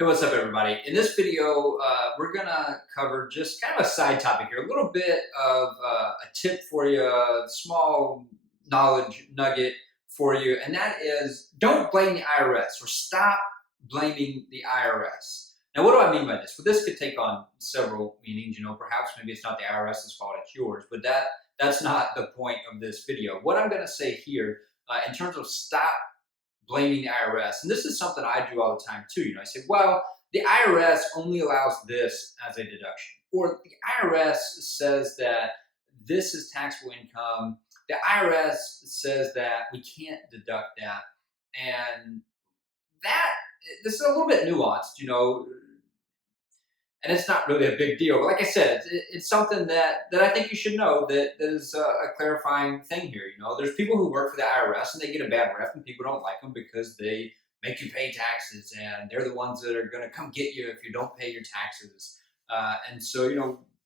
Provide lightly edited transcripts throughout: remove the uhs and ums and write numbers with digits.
Hey, what's up, everybody? In this video, we're gonna cover just kind of a side topic here, a little bit of a tip for you, a small knowledge nugget for you, and that is don't blame the IRS or stop blaming the IRS. Now, what do I mean by this? Well, this could take on several meanings. Perhaps maybe it's not the IRS's fault, it's yours, but that's not the point of this video. What I'm gonna say here, in terms of stop blaming the IRS. And this is something I do all the time too. I say, well, the IRS only allows this as a deduction, or the IRS says that this is taxable income. The IRS says that we can't deduct that. And that, this is a little bit nuanced, and it's not really a big deal. But like I said, it's something that I think you should know that is a clarifying thing here. There's people who work for the IRS and they get a bad rep, and people don't like them because they make you pay taxes, and they're the ones that are going to come get you if you don't pay your taxes. And so,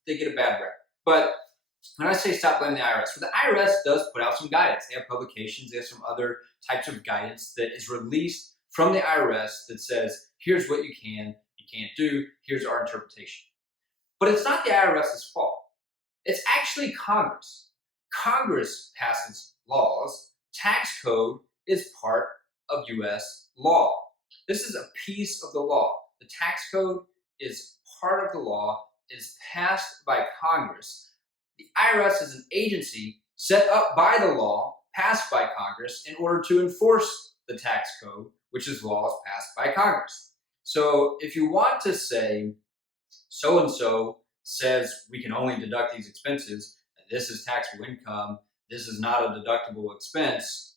they get a bad rep. But when I say stop blaming the IRS, well, the IRS does put out some guidance. They have publications, they have some other types of guidance that is released from the IRS that says, here's what you can't do, here's our interpretation. But it's not the IRS's fault. It's actually Congress. Congress passes laws. Tax code is part of US law. This is a piece of the law. The tax code is part of the law, is passed by Congress. The IRS is an agency set up by the law, passed by Congress, in order to enforce the tax code, which is laws passed by Congress. So if you want to say so-and-so says we can only deduct these expenses, and this is taxable income, this is not a deductible expense,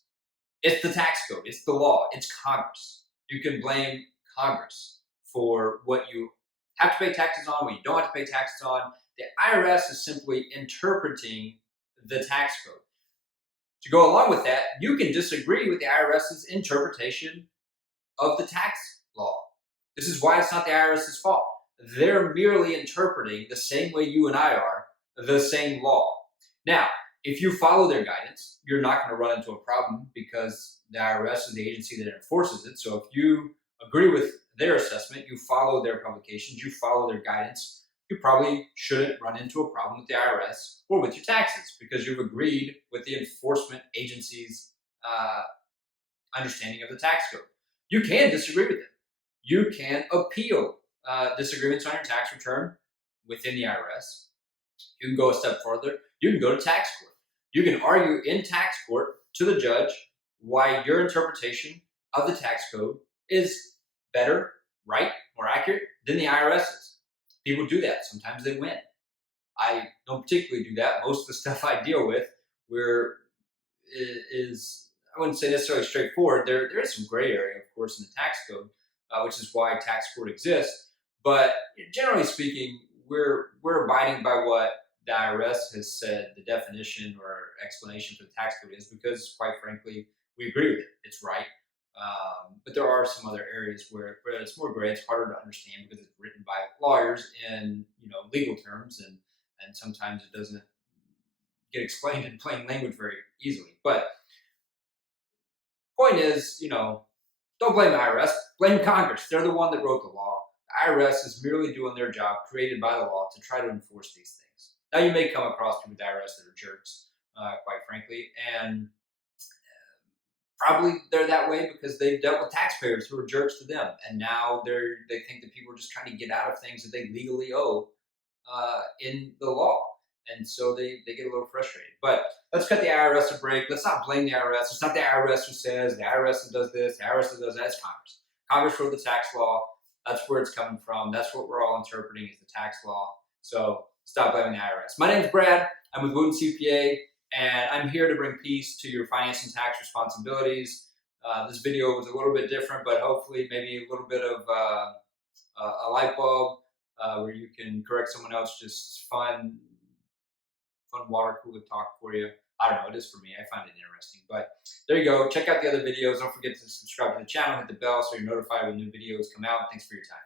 it's the tax code, it's the law, it's Congress. You can blame Congress for what you have to pay taxes on, what you don't have to pay taxes on. The IRS is simply interpreting the tax code. To go along with that, you can disagree with the IRS's interpretation of the tax law. This is why it's not the IRS's fault. They're merely interpreting the same way you and I are, the same law. Now, if you follow their guidance, you're not going to run into a problem because the IRS is the agency that enforces it. So if you agree with their assessment, you follow their publications, you follow their guidance, you probably shouldn't run into a problem with the IRS or with your taxes because you've agreed with the enforcement agency's understanding of the tax code. You can disagree with it. You can appeal disagreements on your tax return within the IRS. You can go a step further. You can go to tax court. You can argue in tax court to the judge why your interpretation of the tax code is better, right, more accurate than the IRS's. People do that. Sometimes they win. I don't particularly do that. Most of the stuff I deal with is I wouldn't say necessarily straightforward. There is some gray area, of course, in the tax code, which is why tax court exists. But generally speaking, we're abiding by what the IRS has said the definition or explanation for the tax code is because, quite frankly, we agree with it. It's right. But there are some other areas where it's more gray. It's harder to understand because it's written by lawyers in legal terms, and sometimes it doesn't get explained in plain language very easily. But point is, don't blame the IRS, blame Congress. They're the one that wrote the law. The IRS is merely doing their job created by the law to try to enforce these things. Now, you may come across people with the IRS that are jerks, quite frankly, and probably they're that way because they've dealt with taxpayers who are jerks to them, and now they think that people are just trying to get out of things that they legally owe in the law. And so they get a little frustrated. But let's cut the IRS a break. Let's not blame the IRS. It's not the IRS who says, the IRS does this, the IRS who does that. It's Congress. Congress wrote the tax law. That's where it's coming from. That's what we're all interpreting as the tax law. So stop blaming the IRS. My name is Brad. I'm with Wooten CPA, and I'm here to bring peace to your finance and tax responsibilities. This video was a little bit different, but hopefully maybe a little bit of a light bulb where you can correct someone else. Just fun water cooler talk for you. I don't know, it is for me. I find it interesting. But there you go. Check out the other videos. Don't forget to subscribe to the channel, hit the bell so you're notified when new videos come out. Thanks for your time.